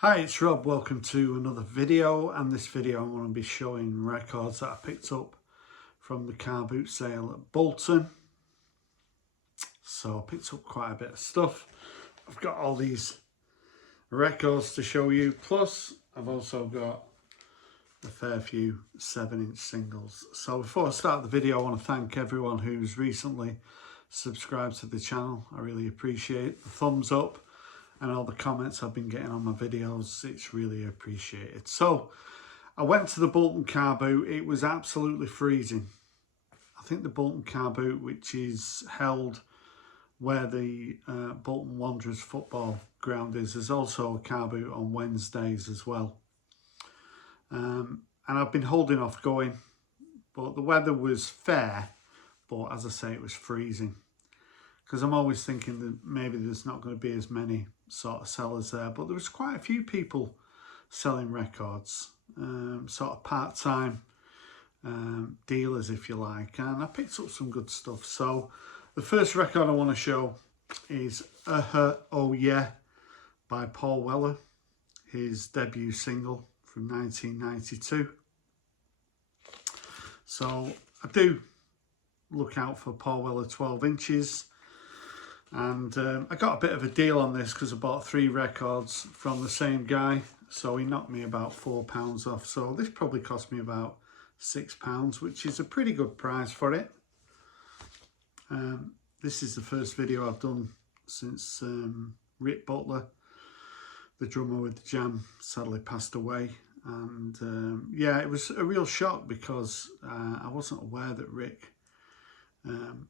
Hi, it's Rob. Welcome to another video, and this video I'm going to be showing records that I picked up from the car boot sale at Bolton. So I picked up quite a bit of stuff. I've got all these records to show you, plus I've also got a fair few 7-inch singles. So before I start the video, I want to thank everyone who's recently subscribed to the channel. I really appreciate the thumbs up and all the comments I've been getting on my videos. It's really appreciated. So I went to the Bolton car boot. It was absolutely freezing. I think the Bolton car boot, which is held where the Bolton Wanderers football ground is, there's also a car boot on Wednesdays as well. And I've been holding off going, but the weather was fair, but as I say, it was freezing. Because I'm always thinking that maybe there's not going to be as many sort of sellers there, but there was quite a few people selling records, sort of part-time dealers, if you like, and I picked up some good stuff. So the first record I want to show is Oh Yeah by Paul Weller, his debut single from 1992. So I do look out for Paul Weller 12 inches. And I got a bit of a deal on this because I bought 3 records from the same guy, so he knocked me about £4 off. So this probably cost me about £6, which is a pretty good price for it. This is the first video I've done since Rick Butler, the drummer with the Jam, sadly passed away. And yeah, it was a real shock because I wasn't aware that Rick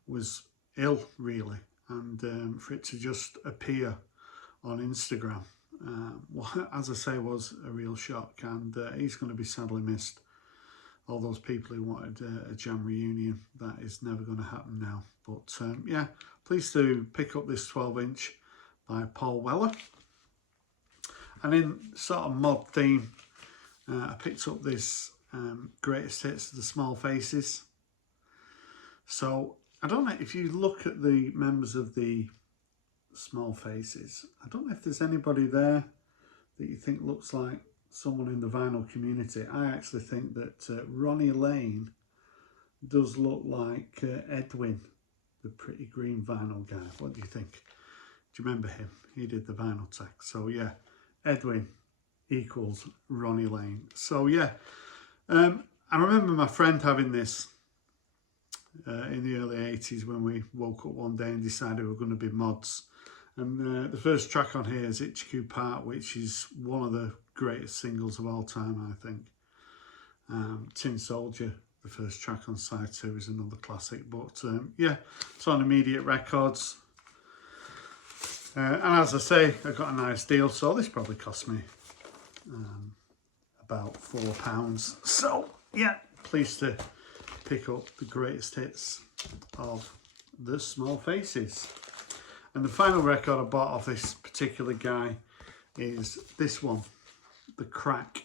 was ill, really. And for it to just appear on Instagram, as I say, was a real shock. And he's going to be sadly missed. All those people who wanted a Jam reunion, that is never going to happen now. But yeah, please do pick up this 12-inch by Paul Weller. And in sort of mod theme, I picked up this Greatest Hits of the Small Faces. So I don't know if you look at the members of the Small Faces, I don't know if there's anybody there that you think looks like someone in the vinyl community. I actually think that Ronnie Lane does look like Edwin, the Pretty Green vinyl guy. What do you think? Do you remember him? He did the vinyl tech. So yeah, Edwin equals Ronnie Lane. So yeah, I remember my friend having this in the early 80s when we woke up one day and decided we were going to be mods. And the first track on here is HQ Part, which is one of the greatest singles of all time, I think. Tin Soldier, the first track on side 2, is another classic. But yeah, it's on Immediate Records. And as I say, I got a nice deal, so this probably cost me about £4. So yeah, pleased to pick up the greatest hits of the Small Faces. And the final record I bought off this particular guy is this one, The Crack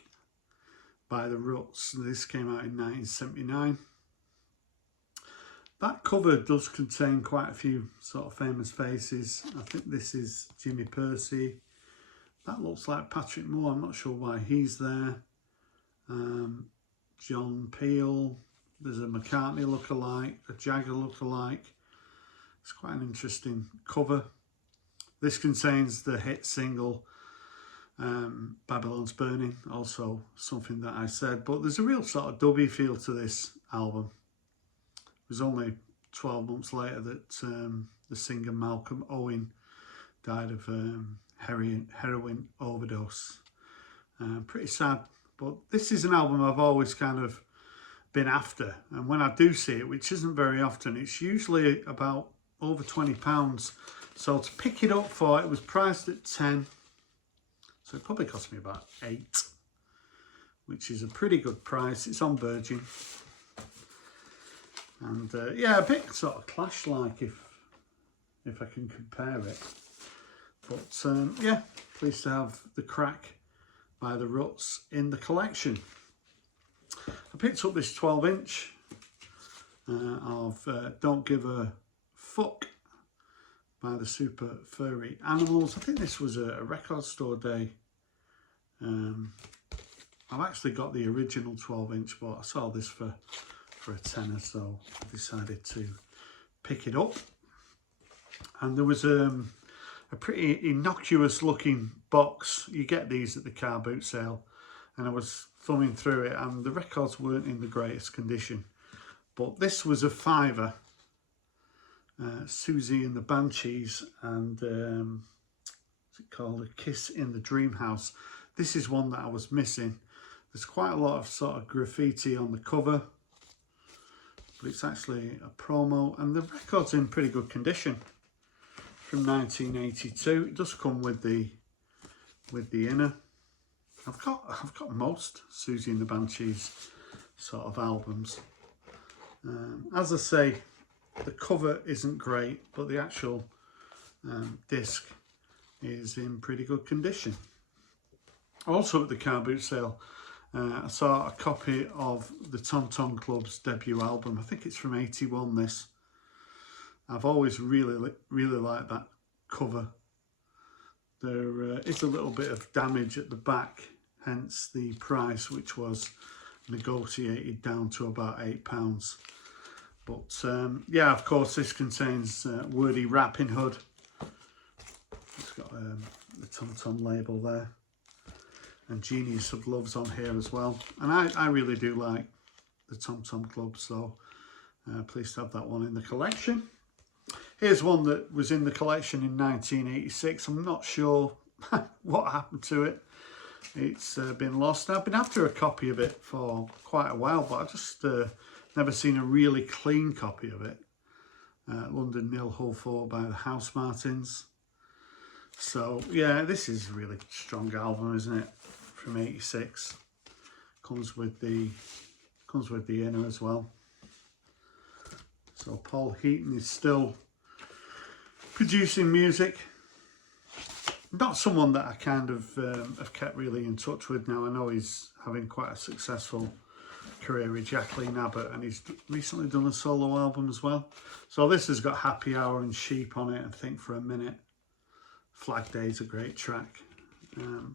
by the Ruts. This came out in 1979. That cover does contain quite a few sort of famous faces. I think this is Jimmy Percy. That looks like Patrick Moore. I'm not sure why he's there. John Peel. There's a McCartney lookalike, a Jagger lookalike. It's quite an interesting cover. This contains the hit single Babylon's Burning, also something that I said. But there's a real sort of dubby feel to this album. It was only 12 months later that the singer Malcolm Owen died of heroin overdose. Pretty sad. But this is an album I've always kind of been after, and when I do see it, which isn't very often, it's usually about over £20. So to pick it up for, it was priced at 10, so it probably cost me about 8, which is a pretty good price. It's on Virgin, and yeah, a bit sort of Clash-like if I can compare it. But yeah, pleased to have The Crack by the Ruts in the collection. I picked up this 12-inch of Don't Give a Fuck by the Super Furry Animals. I think this was a record store day I've actually got the original 12-inch, but I saw this for a tenner, so I decided to pick it up. And there was a pretty innocuous looking box. You get these at the car boot sale, and I was thumbing through it, and the records weren't in the greatest condition, but this was a £5. Susie and the Banshees, and what's it called, A Kiss in the Dream House. This is one that I was missing. There's quite a lot of sort of graffiti on the cover, but it's actually a promo, and the record's in pretty good condition. From 1982. It does come with the inner. I've got most Susie and the Banshees sort of albums. As I say, the cover isn't great, but the actual disc is in pretty good condition. Also at the car boot sale, I saw a copy of the Tom Club's debut album. I think it's from '81, this. I've always really liked that cover. There is a little bit of damage at the back, hence the price, which was negotiated down to about £8. But yeah, of course, this contains wordy wrapping hood. It's got the Tom label there, and Genius of Love's on here as well. And I really do like the Tom Club, so pleased to have that one in the collection. Here's one that was in the collection in 1986. I'm not sure what happened to it. It's been lost. I've been after a copy of it for quite a while, but I just never seen a really clean copy of it. London Nil Hull 4 by the Housemartins. So yeah, this is a really strong album, isn't it? From '86. Comes with the inner as well. So Paul Heaton is still producing music. Not someone that I kind of have kept really in touch with now. I know he's having quite a successful career with Jacqueline Abbott, and he's recently done a solo album as well. So this has got Happy Hour and Sheep on it, and Think for a Minute. Flag Day's a great track.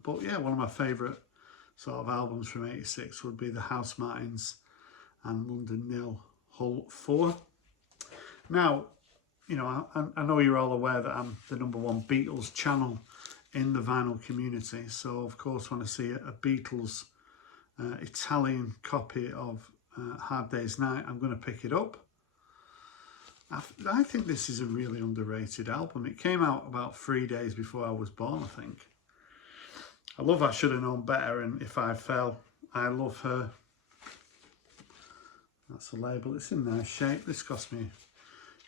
But yeah, one of my favourite sort of albums from '86 would be the Housemartins and London Nil Hull 4. Now, you know, I know you're all aware that I'm the #1 Beatles channel in the vinyl community. So, of course, when I see a Beatles Italian copy of Hard Day's Night, I'm going to pick it up. I think this is a really underrated album. It came out about 3 days before I was born, I think. I love I Should Have Known Better and If I Fell. I Love Her. That's the label. It's in nice shape. This cost me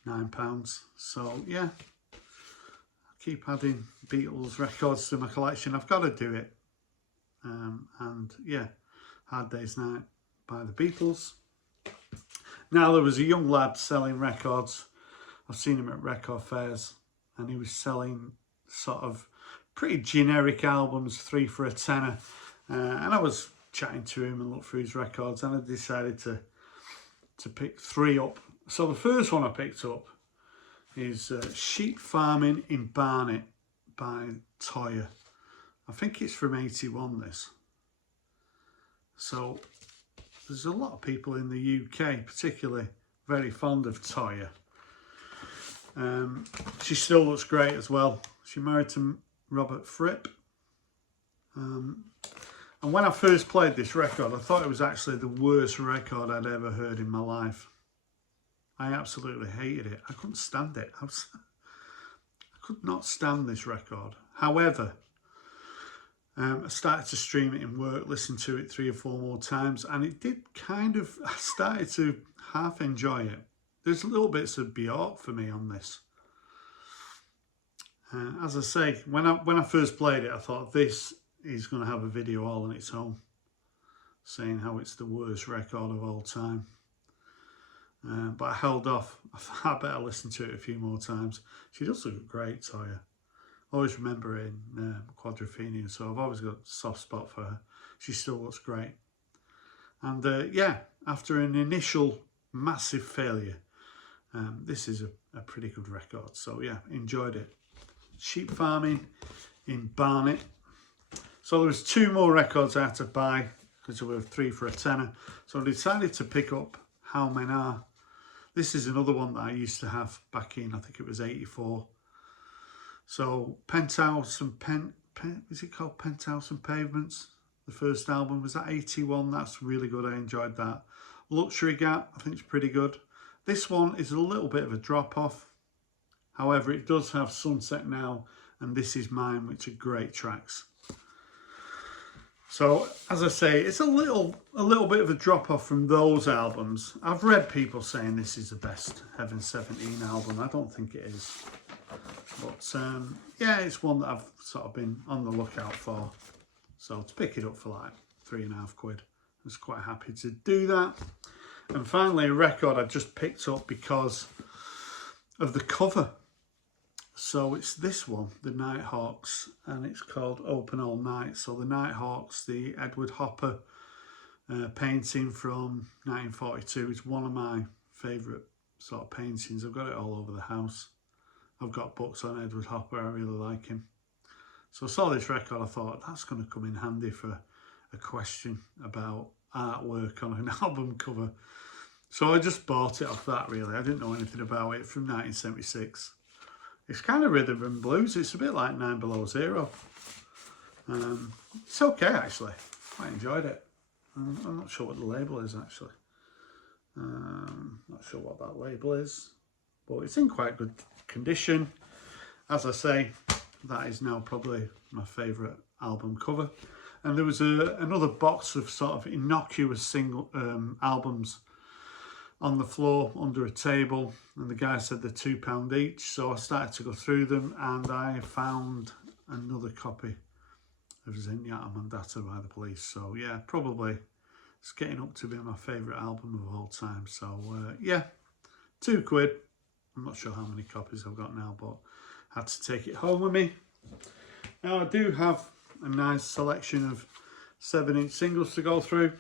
£9. So yeah, I keep adding Beatles records to my collection. I've got to do it. And yeah, Hard Day's Night by the Beatles. Now, there was a young lad selling records. I've seen him at record fairs, and he was selling sort of pretty generic albums, 3 for a tenner. And I was chatting to him and looked through his records, and I decided to pick 3 up. So the first one I picked up is Sheep Farming in Barnet by Toya. I think it's from '81, this. So there's a lot of people in the UK, particularly, very fond of Toya. She still looks great as well. She married to Robert Fripp. And when I first played this record, I thought it was actually the worst record I'd ever heard in my life. I absolutely hated it. I couldn't stand it. I could not stand this record. However, I started to stream it in work, listen to it 3 or 4 more times, and it did kind of, I started to half enjoy it. There's little bits of Bjork for me on this. As I say, when I first played it, I thought this is going to have a video all on its own, saying how it's the worst record of all time. But I held off. I thought I better listen to it a few more times. She does look great, Toya. Always remember her in Quadrophenia, so I've always got a soft spot for her. She still looks great. And yeah, after an initial massive failure, this is a pretty good record. So yeah, enjoyed it. Sheep Farming in Barnet. So there was 2 more records I had to buy because there were 3 for a tenner. So I decided to pick up How Men Are. This is another one that I used to have back in, I think it was 84. So Penthouse and is it called Penthouse and Pavements? The first album, was that 81? That's really good, I enjoyed that. Luxury Gap, I think it's pretty good. This one is a little bit of a drop off. However, it does have Sunset Now and This Is Mine, which are great tracks. So, as I say, it's a little bit of a drop-off from those albums. I've read people saying this is the best Heaven 17 album. I don't think it is. But, yeah, it's one that I've sort of been on the lookout for. So, to pick it up for like £3.50, I was quite happy to do that. And finally, a record I just picked up because of the cover. So it's this one, the Nighthawks, and it's called Open All Night. So the Nighthawks, the Edward Hopper painting from 1942, is one of my favourite sort of paintings. I've got it all over the house. I've got books on Edward Hopper, I really like him. So I saw this record, I thought that's going to come in handy for a question about artwork on an album cover. So I just bought it off that really. I didn't know anything about it, from 1976. It's kind of rhythm and blues. It's a bit like 9 Below Zero. It's okay, actually. I enjoyed it. I'm not sure what the label is, actually. Not sure what that label is. But it's in quite good condition. As I say, that is now probably my favourite album cover. And there was another box of sort of innocuous single albums on the floor under a table, and the guy said they're £2 each, so I started to go through them and I found another copy of Zenyatta Mandata by the Police. So yeah, probably it's getting up to be my favourite album of all time. So yeah, £2. I'm not sure how many copies I've got now, but I had to take it home with me. Now I do have a nice selection of 7-inch singles to go through.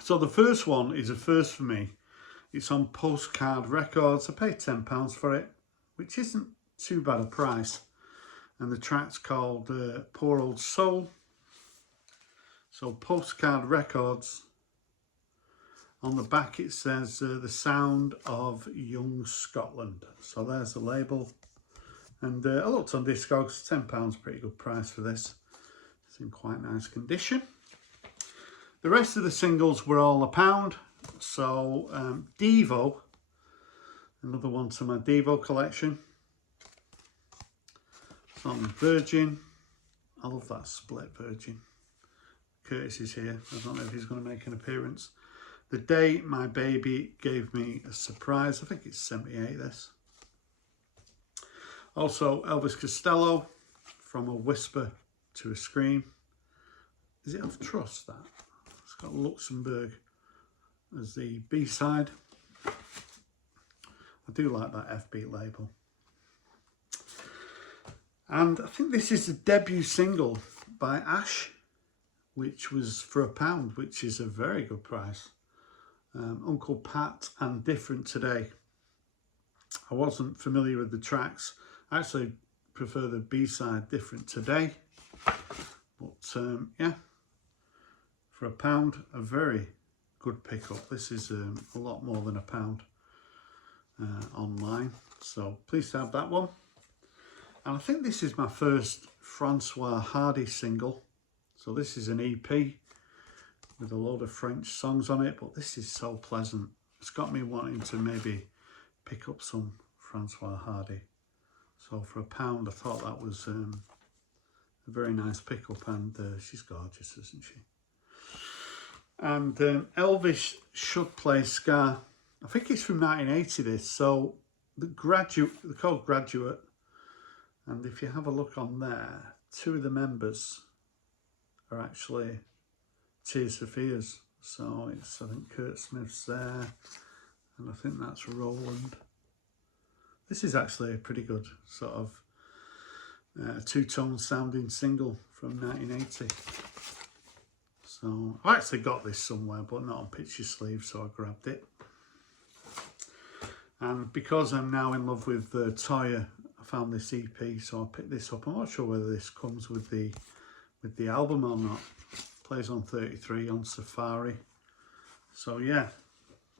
So the first one is a first for me. It's on Postcard Records. I paid £10 for it, which isn't too bad a price. And the track's called Poor Old Soul. So Postcard Records. On the back it says The Sound of Young Scotland. So there's the label. And I looked on Discogs, £10, pretty good price for this. It's in quite nice condition. The rest of the singles were all £1. So Devo, another one to my Devo collection. It's on Virgin. I love that split Virgin. Curtis is here. I don't know if he's going to make an appearance. The Day My Baby Gave Me a Surprise. I think it's 78, this. Also Elvis Costello, From a Whisper to a Scream. Is it of Trust, that? It's got Luxembourg as the B-side. I do like that F-beat label. And I think this is the debut single by Ash, which was for £1, which is a very good price. Uncle Pat and Different Today. I wasn't familiar with the tracks. I actually prefer the B-side, Different Today. But yeah, for £1, a very good pickup. This is a lot more than £1 online, so pleased to have that one. And I think this is my first Francois Hardy single. So this is an EP with a load of French songs on it, but this is so pleasant. It's got me wanting to maybe pick up some Francois Hardy. So for £1, I thought that was a very nice pickup, and she's gorgeous, isn't she? And Elvis Should Play Ska. I think it's from 1980, this. So they're called Graduate. And if you have a look on there, 2 of the members are actually Tears for Fears. So it's, I think Kurt Smith's there, and I think that's Roland. This is actually a pretty good sort of two-tone sounding single from 1980. So I've actually got this somewhere, but not on picture sleeve, so I grabbed it. And because I'm now in love with Toya, I found this EP, so I picked this up. I'm not sure whether this comes with the with the album or not. Plays on 33 on Safari. So yeah,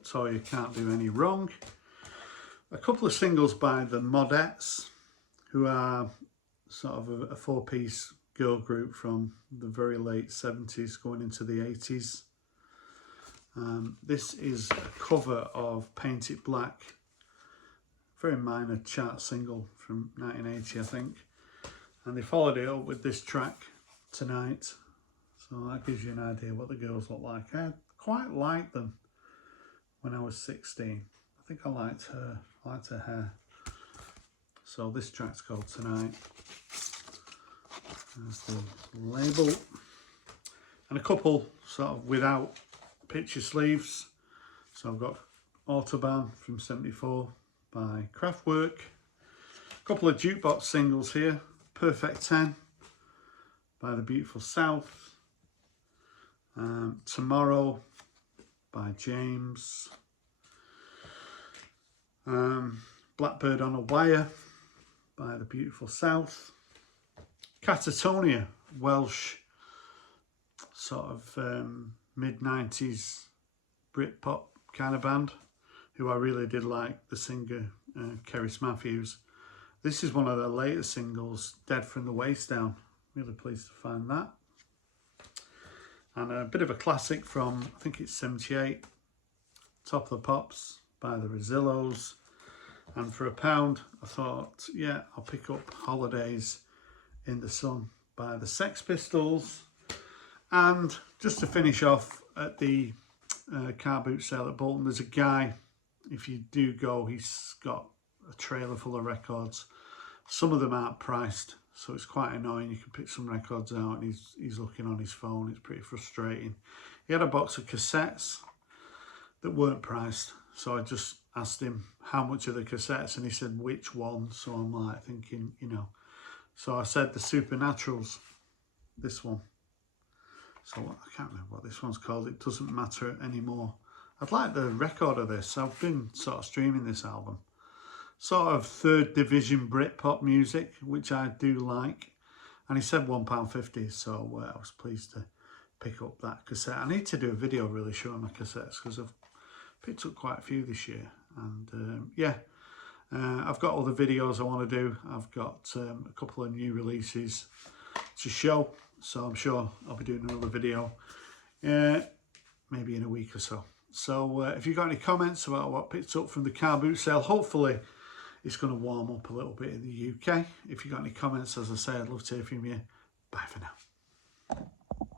Toya can't do any wrong. A couple of singles by the Modettes, who are sort of a four-piece girl group from the very late 70s going into the 80s. This is a cover of Paint It Black, very minor chart single from 1980, I think. And they followed it up with this track, Tonight. So that gives you an idea what the girls look like. I quite liked them when I was 16. I think I liked her hair. So this track's called Tonight. There's the label. And a couple sort of without picture sleeves. So I've got Autobahn from 74 by Kraftwerk. A couple of jukebox singles here. Perfect 10 by The Beautiful South. Tomorrow by James. Blackbird on a Wire by The Beautiful South. Catatonia, Welsh sort of mid-90s Britpop kind of band, who I really did like, the singer Cerys Matthews. This is one of their latest singles, Dead from the Waist Down. Really pleased to find that. And a bit of a classic from, I think it's 78, Top of the Pops by the Rosillos. And for £1, I thought, yeah, I'll pick up Holidays in the Sun by the Sex Pistols. And just to finish off, at the car boot sale at Bolton, there's a guy, if you do go, he's got a trailer full of records. Some of them aren't priced, so it's quite annoying. You can pick some records out and he's looking on his phone. It's pretty frustrating. He had a box of cassettes that weren't priced, so I just asked him how much are the cassettes, and he said which one. So I'm like thinking, you know, so I said the Supernaturals, this one. So I can't remember what this one's called. It doesn't matter anymore. I'd like the record of this. I've been sort of streaming this album. Sort of third division Britpop music, which I do like. And he said £1.50, so I was pleased to pick up that cassette. I need to do a video really showing my cassettes, because I've picked up quite a few this year. And yeah, I've got other videos I want to do. I've got a couple of new releases to show. So I'm sure I'll be doing another video maybe in a week or so. So if you've got any comments about what I picked up from the car boot sale, hopefully it's going to warm up a little bit in the UK. If you've got any comments, as I say, I'd love to hear from you. Bye for now.